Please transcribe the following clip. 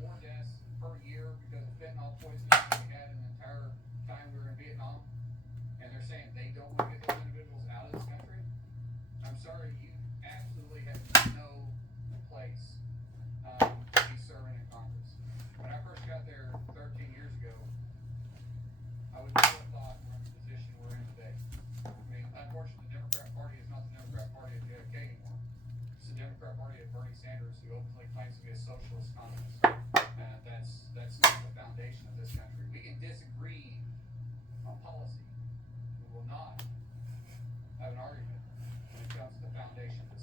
more deaths per year because of fentanyl poisoning than we had in the entire time we were in Vietnam, and they're saying they don't want to get those individuals out of this country. I'm sorry, you absolutely have no place to be serving in Congress. When I first got there 13 years ago, I would never have thought we're in the position we're in today. I mean, unfortunately, the Democrat Party is not the Democrat Party of JFK anymore. It's the Democrat Party of Bernie Sanders, who openly claims to be a socialist communist. That's not the foundation of this country. We can disagree on policy. We will not have an argument when it comes to the foundation of